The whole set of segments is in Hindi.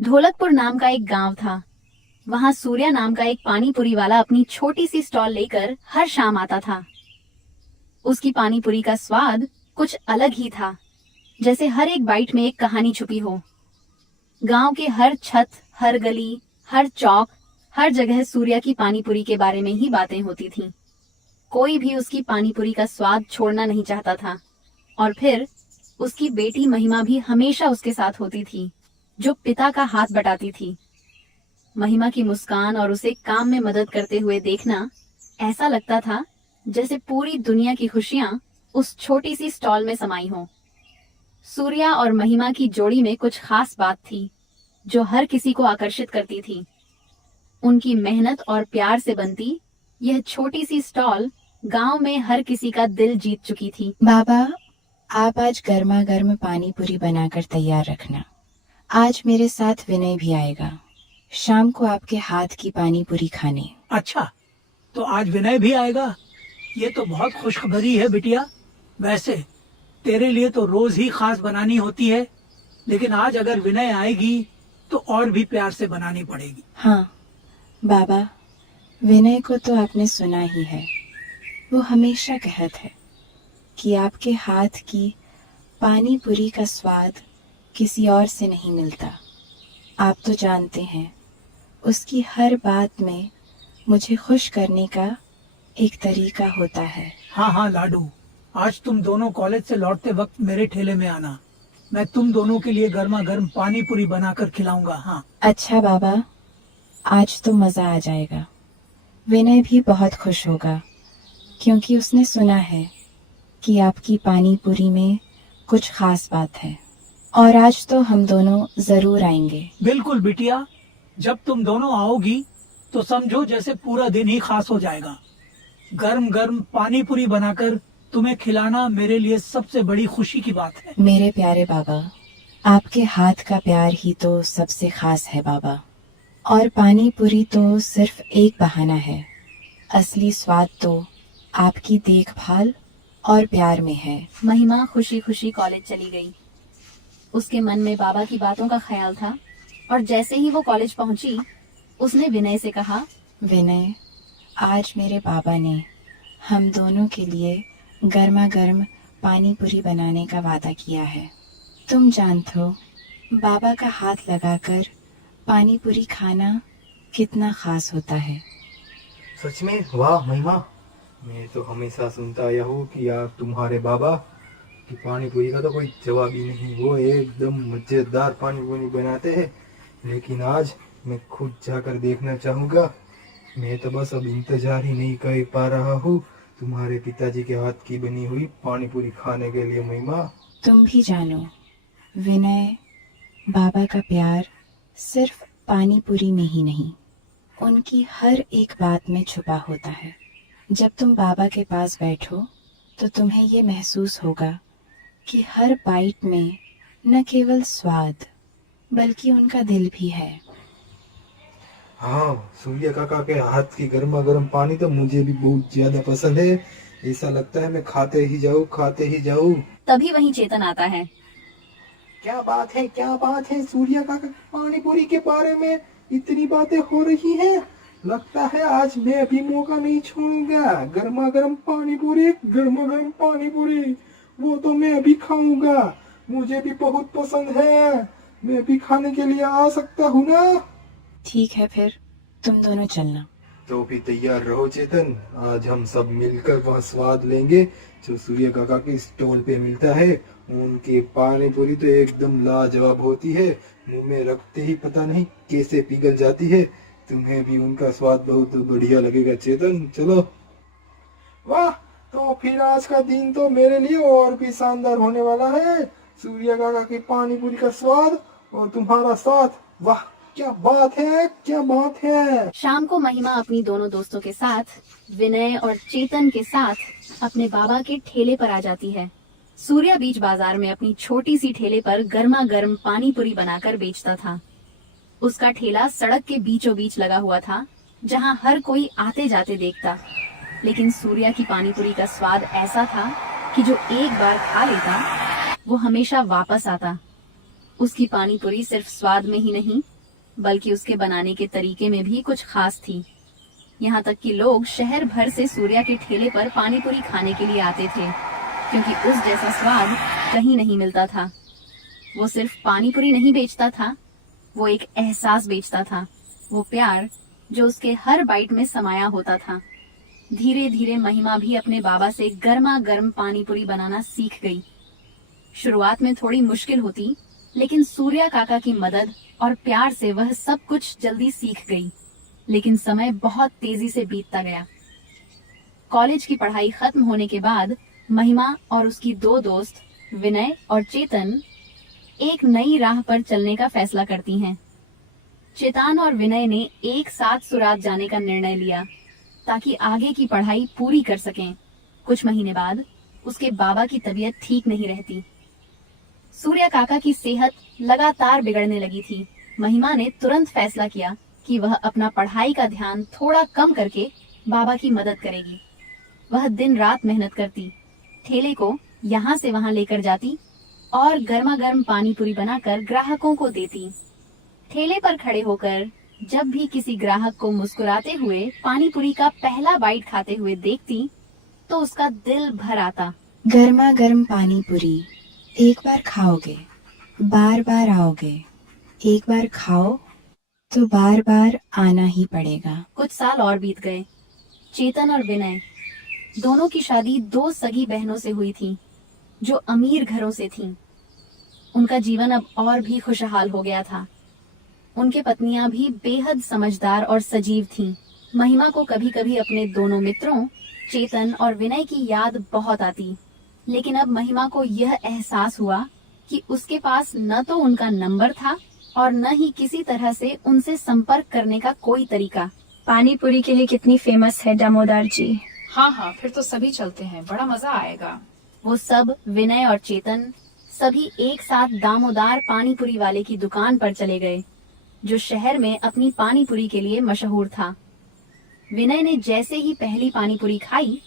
ढोलकपुर नाम का एक गांव था। वहां सूर्या नाम का एक पानी पूरी वाला अपनी छोटी सी स्टॉल लेकर हर शाम आता था। उसकी पानी पूरी का स्वाद कुछ अलग ही था, जैसे हर एक बाइट में एक कहानी छुपी हो। गांव के हर छत, हर गली, हर चौक, हर जगह सूर्या की पानी पूरी के बारे में ही बातें होती थीं। कोई भी उसकी पानी पूरी का स्वाद छोड़ना नहीं चाहता था। और फिर उसकी बेटी महिमा भी हमेशा उसके साथ होती थी, जो पिता का हाथ बटाती थी। महिमा की मुस्कान और उसे काम में मदद करते हुए देखना ऐसा लगता था जैसे पूरी दुनिया की खुशियां उस छोटी सी स्टॉल में समाई हों। सूर्या और महिमा की जोड़ी में कुछ खास बात थी जो हर किसी को आकर्षित करती थी। उनकी मेहनत और प्यार से बनती यह छोटी सी स्टॉल गांव में हर किसी का दिल जीत चुकी थी। बाबा, आप आज गर्मा गर्म पानी पूरी बनाकर तैयार रखना। आज मेरे साथ विनय भी आएगा शाम को आपके हाथ की पानी पूरी खाने। अच्छा, तो आज विनय भी आएगा? ये तो बहुत खुशखबरी है बिटिया। वैसे तेरे लिए तो रोज ही खास बनानी होती है, लेकिन आज अगर विनय आएगी तो और भी प्यार से बनानी पड़ेगी। हाँ बाबा, विनय को तो आपने सुना ही है। वो हमेशा कहता है कि आपके हाथ की पानी पूरी का स्वाद किसी और से नहीं मिलता। आप तो जानते हैं, उसकी हर बात में मुझे खुश करने का एक तरीका होता है। हाँ हाँ लाडू, आज तुम दोनों कॉलेज से लौटते वक्त मेरे ठेले में आना। मैं तुम दोनों के लिए गर्मा गर्म पानी पूरी बनाकर खिलाऊंगा। हाँ अच्छा बाबा, आज तो मजा आ जाएगा। विनय भी बहुत खुश होगा क्योंकि उसने सुना है कि आपकी पानी पूरी में कुछ खास बात है। और आज तो हम दोनों जरूर आएंगे। बिल्कुल बिटिया, जब तुम दोनों आओगी तो समझो जैसे पूरा दिन ही खास हो जाएगा। गर्म गर्म पानी पूरी बनाकर तुम्हें खिलाना मेरे लिए सबसे बड़ी खुशी की बात है। मेरे प्यारे बाबा, आपके हाथ का प्यार ही तो सबसे खास है बाबा। और पानी पूरी तो सिर्फ एक बहाना है। असली स्वाद तो आपकी देखभाल और प्यार में है। महिमा खुशी खुशी कॉलेज चली गई। उसके मन में बाबा की बातों का ख्याल था और जैसे ही वो कॉलेज पहुंची, उसने विनय से कहा, विनय, आज मेरे बाबा ने हम दोनों के लिए गर्मा गर्म पानी पूरी बनाने का वादा किया है। तुम जानते हो, बाबा का हाथ लगाकर पानी पूरी खाना कितना खास होता है। सच में? वाह महिमा, मैं तो हमेशा सुनता आया हूँ कि यार तुम्हारे बाबा की पानी पूरी का तो कोई जवाब ही नहीं। वो एकदम मजेदार पानी पूरी बनाते हैं। लेकिन आज मैं खुद जाकर देखना चाहूँगा। मैं तो बस अब इंतजार ही नहीं कर पा रहा हूँ तुम्हारे पिताजी के हाथ की बनी हुई पानी पूरी खाने के लिए। महिमा, तुम भी जानो, विनय, बाबा का प्यार सिर्फ पानी पूरी में ही नहीं, उनकी हर एक बात में छुपा होता है। जब तुम बाबा के पास बैठो तो तुम्हें ये महसूस होगा कि हर बाइट में न केवल स्वाद बल्कि उनका दिल भी है। हाँ, सूर्य काका के हाथ की गर्मा गर्म पानी तो मुझे भी बहुत ज्यादा पसंद है। ऐसा लगता है मैं खाते ही जाऊँ। तभी वहीं चेतन आता है। क्या बात है सूर्य काका की पानी पूरी के बारे में इतनी बातें हो रही हैं। लगता है आज मैं भी मौका नहीं छोड़ूंगा। गर्मा गर्म पानी पूरी वो तो मैं भी खाऊंगा। मुझे भी बहुत पसंद है। मैं भी खाने के लिए आ सकता हूँ ना? ठीक है, फिर तुम दोनों चलना। तो भी तैयार रहो चेतन। आज हम सब मिलकर वह स्वाद लेंगे जो सूर्य काका के स्टॉल पे मिलता है। उनकी पानी पूरी तो एकदम लाजवाब होती है। मुंह में रखते ही पता नहीं कैसे पिघल जाती है। तुम्हें भी उनका स्वाद बहुत बढ़िया लगेगा चेतन। चलो। वाह, तो फिर आज का दिन तो मेरे लिए और भी शानदार होने वाला है। सूर्य काका की पानी पूरी का स्वाद और तुम्हारा साथ। वाह, क्या बात है। शाम को महिमा अपनी दोनों दोस्तों के साथ, विनय और चेतन के साथ अपने बाबा के ठेले पर आ जाती है। सूर्या बीच बाजार में अपनी छोटी सी ठेले पर गर्मा गर्म पानी पूरी बनाकर बेचता था। उसका ठेला सड़क के बीचों बीच लगा हुआ था, जहां हर कोई आते जाते देखता। लेकिन सूर्या की पानी पूरी का स्वाद ऐसा था कि जो एक बार खा लेता वो हमेशा वापस आता। उसकी पानी पूरी सिर्फ स्वाद में ही नहीं बल्कि उसके बनाने के तरीके में भी कुछ खास थी। यहाँ तक कि लोग शहर भर से सूर्या के ठेले पर पानी पूरी खाने के लिए आते थे, क्योंकि उस जैसा स्वाद कहीं नहीं मिलता था। वो सिर्फ पानी पूरी नहीं बेचता था, वो एक एहसास बेचता था, वो प्यार जो उसके हर बाइट में समाया होता था। धीरे धीरे महिमा भी अपने बाबा से गर्मा गर्म पानी पूरी बनाना सीख गई। शुरुआत में थोड़ी मुश्किल होती, लेकिन सूर्या काका की मदद और प्यार से वह सब कुछ जल्दी सीख गई। लेकिन समय बहुत तेजी से बीतता गया। कॉलेज की पढ़ाई खत्म होने के बाद महिमा और उसकी दो दोस्त विनय और चेतन एक नई राह पर चलने का फैसला करती हैं। चेतन और विनय ने एक साथ सुरात जाने का निर्णय लिया ताकि आगे की पढ़ाई पूरी कर सकें। कुछ महीने बाद उसके बाबा की तबीयत ठीक नहीं रहती। सूर्या काका की सेहत लगातार बिगड़ने लगी थी। महिमा ने तुरंत फैसला किया कि वह अपना पढ़ाई का ध्यान थोड़ा कम करके बाबा की मदद करेगी। वह दिन रात मेहनत करती, ठेले को यहाँ से वहाँ लेकर जाती और गर्मा गर्म पानी पूरी बनाकर ग्राहकों को देती। ठेले पर खड़े होकर जब भी किसी ग्राहक को मुस्कुराते हुए पानी पूरी का पहला बाइट खाते हुए देखती तो उसका दिल भर आता। गर्मा गर्म पानी पूरी एक बार खाओगे बार बार आओगे, एक बार खाओ तो बार बार आना ही पड़ेगा। कुछ साल और बीत गए। चेतन और विनय दोनों की शादी दो सगी बहनों से हुई थी जो अमीर घरों से थीं। उनका जीवन अब और भी खुशहाल हो गया था। उनके पत्नियां भी बेहद समझदार और सजीव थीं। महिमा को कभी कभी अपने दोनों मित्रों चेतन और विनय की याद बहुत आती, लेकिन अब महिमा को यह एहसास हुआ कि उसके पास न तो उनका नंबर था और न ही किसी तरह से उनसे संपर्क करने का कोई तरीका। पानी पूरी के लिए कितनी फेमस है दामोदर जी? हाँ, फिर तो सभी चलते हैं, बड़ा मजा आएगा। वो सब विनय और चेतन सभी एक साथ दामोदार पानी पूरी वाले की दुकान पर चले गए, जो शहर में अपनी पानी पूरी के लिए मशहूर था। विनय ने जैसे ही पहली पानी पूरी खाई,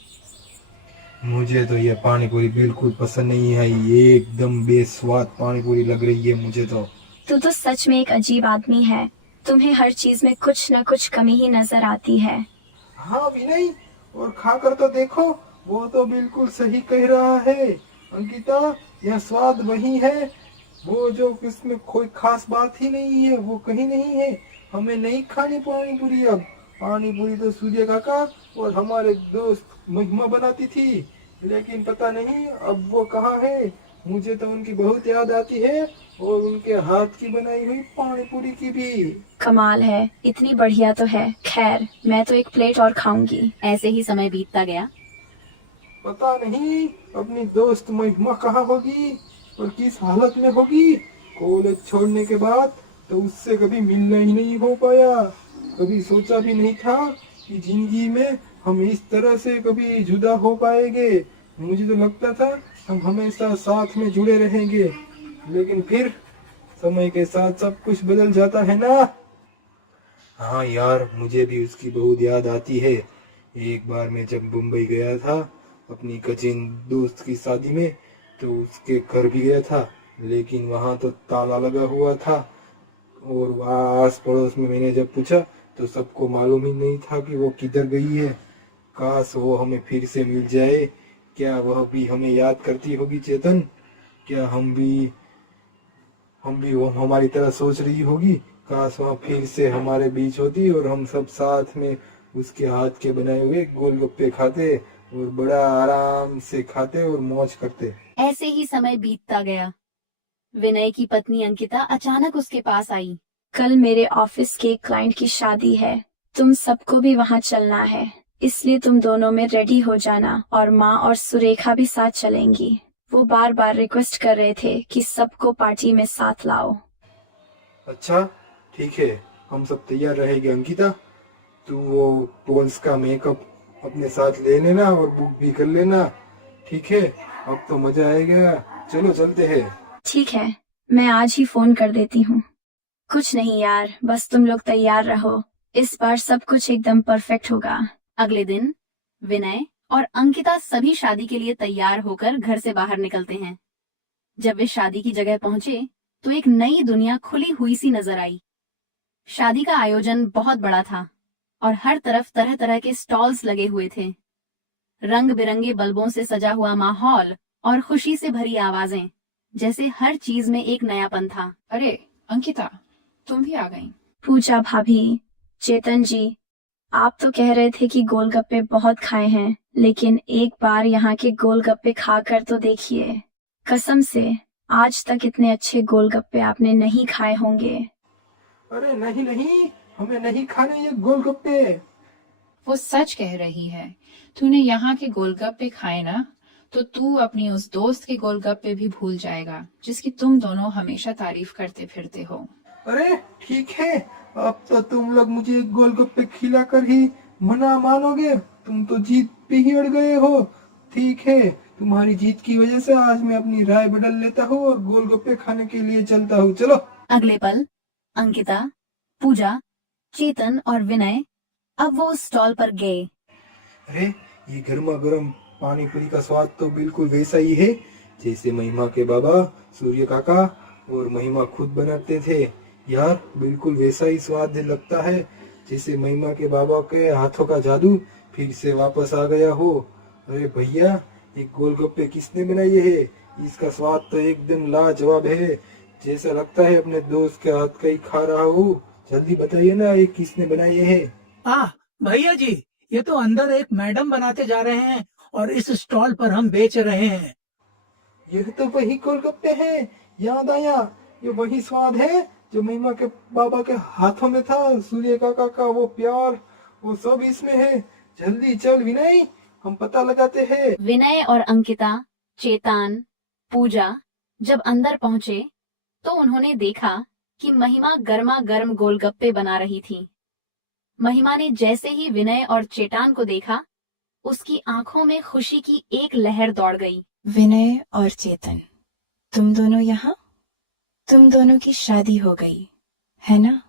मुझे तो ये पानी पूरी बिल्कुल पसंद नहीं है। ये एकदम बेस्वाद पानी पूरी लग रही है मुझे तो। तू तो सच में एक अजीब आदमी है। तुम्हें हर चीज में कुछ न कुछ कमी ही नजर आती है। हाँ विनय, और खाकर तो देखो, वो तो बिल्कुल सही कह रहा है। अंकिता, यह स्वाद वही है, वो जो इसमें कोई खास बात ही नहीं है, वो कहीं नहीं है। हमें नहीं खानी पानी पूरी अब। पानी पूरी तो सूर्य काका और हमारे दोस्त महिमा बनाती थी, लेकिन पता नहीं अब वो कहाँ है। मुझे तो उनकी बहुत याद आती है और उनके हाथ की बनाई हुई पानी पूरी की भी। कमाल है, इतनी बढ़िया तो है। खैर, मैं तो एक प्लेट और खाऊंगी। ऐसे ही समय बीतता गया। पता नहीं अपनी दोस्त महिमा कहाँ होगी और किस हालत में होगी। कॉलेज छोड़ने के बाद तो उससे कभी मिलना ही नहीं हो पाया। कभी सोचा भी नहीं था कि जिंदगी में हम इस तरह से कभी जुदा हो पाएंगे। मुझे तो लगता था हम हमेशा साथ में जुड़े रहेंगे, लेकिन फिर समय के साथ सब कुछ बदल जाता है ना। हाँ यार, मुझे भी उसकी बहुत याद आती है। एक बार मैं जब मुंबई गया था अपनी कजिन दोस्त की शादी में, तो उसके घर भी गया था, लेकिन वहाँ तो ताला लगा हुआ था और वहाँ आस पड़ोस में मैंने जब पूछा तो सबको मालूम ही नहीं था कि वो किधर गई है। काश वो हमें फिर से मिल जाए। क्या वह भी हमें याद करती होगी चेतन? क्या हम भी वो हमारी तरह सोच रही होगी? काश वह फिर से हमारे बीच होती और हम सब साथ में उसके हाथ के बनाए हुए गोलगप्पे खाते और बड़ा आराम से खाते और मौज करते। ऐसे ही समय बीतता गया। विनय की पत्नी अंकिता अचानक उसके पास आई। कल मेरे ऑफिस के क्लाइंट की शादी है, तुम सबको भी वहाँ चलना है, इसलिए तुम दोनों में रेडी हो जाना। और माँ और सुरेखा भी साथ चलेंगी। वो बार बार रिक्वेस्ट कर रहे थे कि सबको पार्टी में साथ लाओ। अच्छा ठीक है, हम सब तैयार रहेंगे। अंकिता, तू वो पोल्स का मेकअप अपने साथ ले लेना और बुक भी कर लेना। ठीक है, अब तो मजा आएगा। चलो चलते हैं। ठीक है, मैं आज ही फोन कर देती हूँ। कुछ नहीं यार, बस तुम लोग तैयार रहो, इस बार सब कुछ एकदम परफेक्ट होगा। अगले दिन विनय और अंकिता सभी शादी के लिए तैयार होकर घर से बाहर निकलते हैं। जब वे शादी की जगह पहुंचे तो एक नई दुनिया खुली हुई सी नजर आई। शादी का आयोजन बहुत बड़ा था और हर तरफ तरह तरह के स्टॉल्स लगे हुए थे। रंग बिरंगे बल्बों से सजा हुआ माहौल और खुशी से भरी आवाजें, जैसे हर चीज में एक नयापन था। अरे अंकिता, तुम भी आ गई। पूजा भाभी, चेतन जी, आप तो कह रहे थे कि गोलगप्पे बहुत खाए हैं, लेकिन एक बार यहाँ के गोलगप्पे खाकर तो देखिए। कसम से आज तक इतने अच्छे गोलगप्पे आपने नहीं खाए होंगे। अरे नहीं नहीं, हमें नहीं खाने ये गोलगप्पे। वो सच कह रही है। तूने यहाँ के गोलगप्पे खाए ना, तो तू अपनी उस दोस्त के गोलगप्पे भी भूल जाएगा जिसकी तुम दोनों हमेशा तारीफ करते फिरते हो। अरे ठीक है, अब तो तुम लोग मुझे गोलगप्पे खिलाकर ही मना मानोगे। तुम तो जीत पे ही अड़ गए हो। ठीक है, तुम्हारी जीत की वजह से आज मैं अपनी राय बदल लेता हूँ और गोलगप्पे खाने के लिए चलता हूँ। चलो। अगले पल अंकिता, पूजा, चेतन और विनय अब वो उस स्टॉल पर गए। अरे ये गर्मा गर्म पानी पूरी का स्वाद तो बिल्कुल वैसा ही है जैसे महिमा के बाबा सूर्य काका और महिमा खुद बनाते थे। यार बिल्कुल वैसा ही स्वाद लगता है जैसे महिमा के बाबा के हाथों का जादू फिर से वापस आ गया हो। अरे भैया, ये गोलगप्पे किसने बनाए है? इसका स्वाद तो एकदम लाजवाब है, जैसा लगता है अपने दोस्त के हाथ का ही खा रहा हूँ। जल्दी बताइए ना, ये किसने बनाए है? भैया जी, ये तो अंदर एक मैडम बनाते जा रहे हैं और इस स्टॉल पर हम बेच रहे हैं। यह तो वही गोलगप्पे हैं, याद आया। ये वही स्वाद है जो महिमा के बाबा के हाथों में था। सूर्य काका का वो प्यार, वो सब इसमें है। जल्दी चल विनय, हम पता लगाते हैं। विनय और अंकिता, चेतन, पूजा जब अंदर पहुंचे तो उन्होंने देखा कि महिमा गर्मा गर्म गोलगप्पे बना रही थी। महिमा ने जैसे ही विनय और चेतन को देखा, उसकी आंखों में खुशी की एक लहर दौड़ गई। विनय और चेतन, तुम दोनों यहाँ? तुम दोनों की शादी हो गई है ना?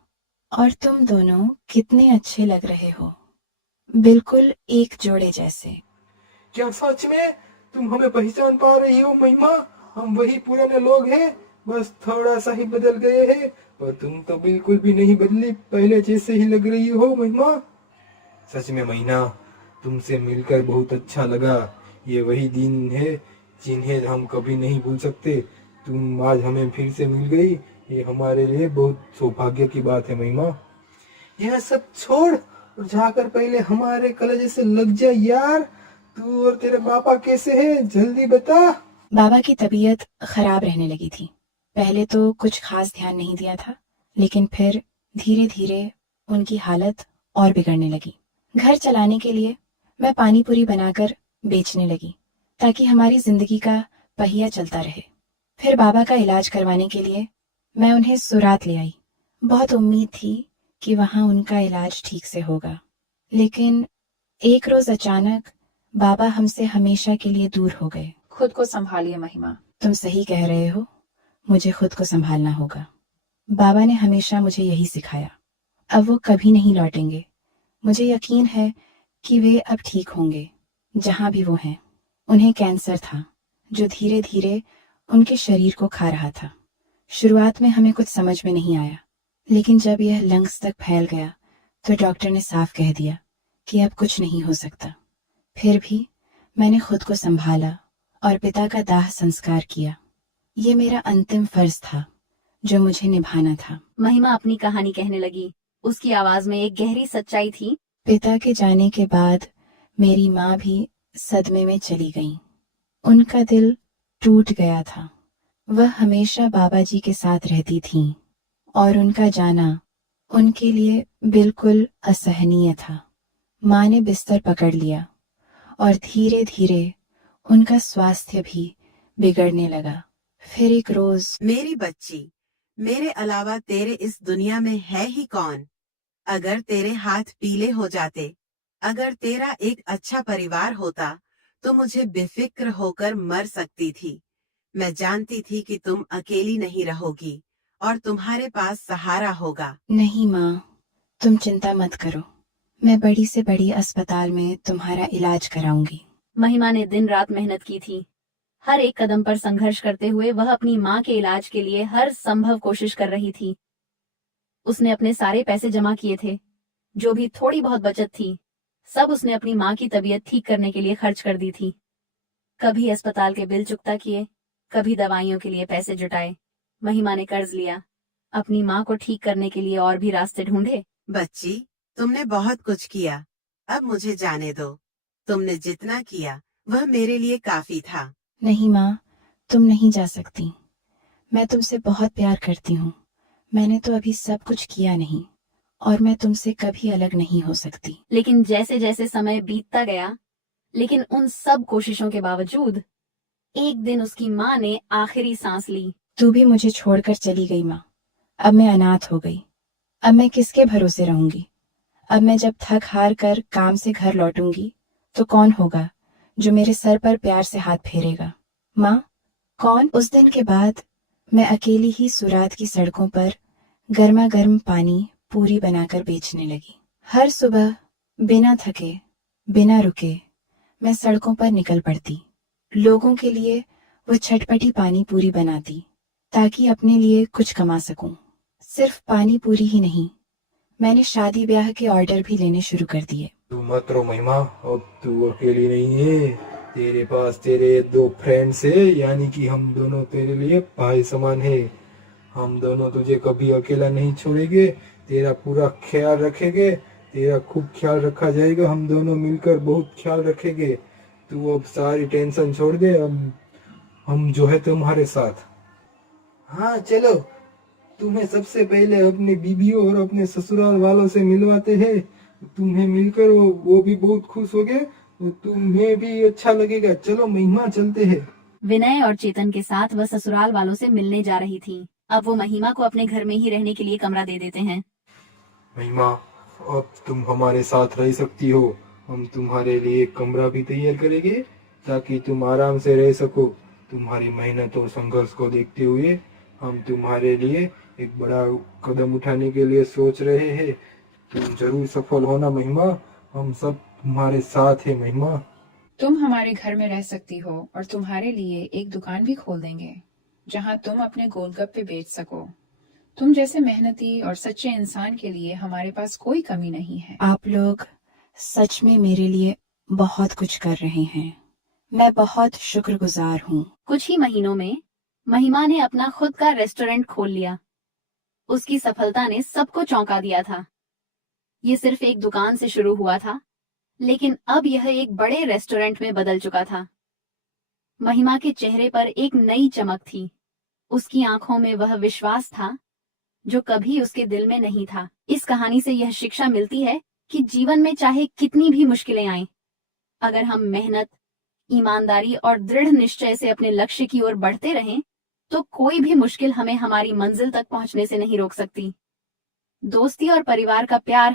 और तुम दोनों कितने अच्छे लग रहे हो, बिल्कुल एक जोड़े जैसे। क्या सच में तुम हमें पहचान पा रही हो महिमा? हम वही पुराने लोग हैं, बस थोड़ा सा ही बदल गए हैं। पर तुम तो बिल्कुल भी नहीं बदली, पहले जैसे ही लग रही हो महिमा। सच में महिमा, तुमसे मिलकर बहुत अच्छा लगा। ये वही दिन है जिन्हें हम कभी नहीं भूल सकते। तुम आज हमें फिर से मिल गई, ये हमारे लिए बहुत सौभाग्य की बात है महिमा। यह सब छोड़ और जाकर पहले हमारे कलेजे से लग जा यार। तू और तेरे पापा कैसे हैं, जल्दी बता। बाबा की तबीयत खराब रहने लगी थी। पहले तो कुछ खास ध्यान नहीं दिया था, लेकिन फिर धीरे धीरे उनकी हालत और बिगड़ने लगी। घर चलाने के लिए मैं पानी पूरी बनाकर बेचने लगी ताकि हमारी जिंदगी का पहिया चलता रहे। फिर बाबा का इलाज करवाने के लिए मैं उन्हें सुरात ले आई। बहुत उम्मीद थी कि वहां उनका इलाज ठीक से होगा, लेकिन एक रोज अचानक बाबा हमसे हमेशा के लिए दूर हो गए। खुद को संभालिए महिमा। तुम सही कह रहे हो, मुझे खुद को संभालना होगा। बाबा ने हमेशा मुझे यही सिखाया। अब वो कभी नहीं लौटेंगे। मुझे यकीन है कि वे अब ठीक होंगे, जहां भी वो हैं। उन्हें कैंसर था जो धीरे धीरे उनके शरीर को खा रहा था। शुरुआत में हमें कुछ समझ में नहीं आया, लेकिन जब यह लंग्स तक फैल गया तो डॉक्टर ने साफ कह दिया कि अब कुछ नहीं हो सकता। फिर भी मैंने खुद को संभाला और पिता का दाह संस्कार किया। ये मेरा अंतिम फर्ज था जो मुझे निभाना था। महिमा अपनी कहानी कहने लगी। उसकी आवाज में एक गहरी सच्चाई थी। पिता के जाने के बाद मेरी माँ भी सदमे में चली गई। उनका दिल टूट गया था। वह हमेशा बाबा जी के साथ रहती थीं और उनका जाना उनके लिए बिल्कुल असहनीय था। माँ ने बिस्तर पकड़ लिया और धीरे धीरे उनका स्वास्थ्य भी बिगड़ने लगा। फिर एक रोज, मेरी बच्ची, मेरे अलावा तेरे इस दुनिया में है ही कौन? अगर तेरे हाथ पीले हो जाते, अगर तेरा एक अच्छा परिवार होता, तो मुझे बेफिक्र होकर मर सकती थी। मैं जानती थी कि तुम अकेली नहीं रहोगी और तुम्हारे पास सहारा होगा। नहीं माँ, तुम चिंता मत करो। मैं बड़ी से बड़ी अस्पताल में तुम्हारा इलाज कराऊंगी। महिमा ने दिन रात मेहनत की थी। हर एक कदम पर संघर्ष करते हुए वह अपनी माँ के इलाज के लिए हर संभव कोशिश कर रही थी। उसने अपने सारे पैसे जमा किए थे, जो भी थोड़ी बहुत बचत थी, सब उसने अपनी माँ की तबीयत ठीक करने के लिए खर्च कर दी थी। कभी अस्पताल के बिल चुकता किए, कभी दवाइयों के लिए पैसे जुटाए। महिमा ने कर्ज लिया, अपनी माँ को ठीक करने के लिए और भी रास्ते ढूंढे। बच्ची, तुमने बहुत कुछ किया, अब मुझे जाने दो। तुमने जितना किया वह मेरे लिए काफी था। नहीं माँ, तुम नहीं जा सकती। मैं तुमसे बहुत प्यार करती हूँ। मैंने तो अभी सब कुछ किया नहीं और मैं तुमसे कभी अलग नहीं हो सकती। लेकिन जैसे जैसे समय बीतता गया, लेकिन उन सब कोशिशों के बावजूद एक दिन उसकी माँ ने आखिरी सांस ली। तू भी मुझे छोड़कर चली गई माँ। अब मैं अनाथ हो गई। अब मैं किसके भरोसे रहूंगी? अब मैं जब थक हार कर काम से घर लौटूंगी तो कौन होगा जो मेरे सर पर प्यार से हाथ फेरेगा? माँ, कौन? उस दिन के बाद मैं अकेली ही सुरात की सड़कों पर गर्मा गर्म पानी पूरी बनाकर बेचने लगी। हर सुबह बिना थके, बिना रुके मैं सड़कों पर निकल पड़ती। लोगों के लिए वो छटपटी पानी पूरी बनाती ताकि अपने लिए कुछ कमा सकूं। सिर्फ पानी पूरी ही नहीं, मैंने शादी ब्याह के ऑर्डर भी लेने शुरू कर दिए। तू मत रो महिमा, अब तू अकेली नहीं है। तेरे पास तेरे 2 फ्रेंड्स है, यानी कि हम दोनों तेरे लिए भाई समान है। हम दोनों तुझे कभी अकेला नहीं छोड़ेंगे, तेरा पूरा ख्याल रखेंगे, तेरा खूब ख्याल रखा जाएगा। हम दोनों मिलकर बहुत ख्याल रखेंगे। तू अब सारी टेंशन छोड़ दे, हम जो है तुम्हारे साथ। हाँ चलो, तुम्हें सबसे पहले अपनी बीबियों और अपने ससुराल वालों से मिलवाते हैं। तुम्हें मिलकर वो भी बहुत खुश हो गए, तो तुम्हें भी अच्छा लगेगा। चलो महिमा, चलते हैं। विनय और चेतन के साथ वह ससुराल वालों से मिलने जा रही थी। अब वो महिमा को अपने घर में ही रहने के लिए कमरा दे देते हैं। महिमा, अब तुम हमारे साथ रह सकती हो। हम तुम्हारे लिए एक कमरा भी तैयार करेंगे ताकि तुम आराम से रह सको। तुम्हारी मेहनत और संघर्ष को देखते हुए हम तुम्हारे लिए एक बड़ा कदम उठाने के लिए सोच रहे हैं। तुम जरूर सफल होना महिमा, हम सब तुम्हारे साथ है महिमा। तुम हमारे घर में रह सकती हो और तुम्हारे लिए एक दुकान भी खोल देंगे जहां तुम अपने गोलगप्पे बेच सको। तुम जैसे मेहनती और सच्चे इंसान के लिए हमारे पास कोई कमी नहीं है। आप लोग सच में मेरे लिए बहुत कुछ कर रहे हैं। मैं बहुत शुक्रगुजार हूँ। कुछ ही महीनों में महिमा ने अपना खुद का रेस्टोरेंट खोल लिया। उसकी सफलता ने सबको चौंका दिया था। ये सिर्फ एक दुकान से शुरू हुआ था, लेकिन अब यह एक बड़े रेस्टोरेंट में बदल चुका था। महिमा के चेहरे पर एक नई चमक थी। उसकी आंखों में वह विश्वास था जो कभी उसके दिल में नहीं था। इस कहानी से यह शिक्षा मिलती है कि जीवन में चाहे कितनी भी मुश्किलें आएं, अगर हम मेहनत, ईमानदारी और दृढ़ निश्चय से अपने लक्ष्य की ओर बढ़ते रहें, तो कोई भी मुश्किल हमें हमारी मंजिल तक पहुंचने से नहीं रोक सकती। दोस्ती और परिवार का प्यार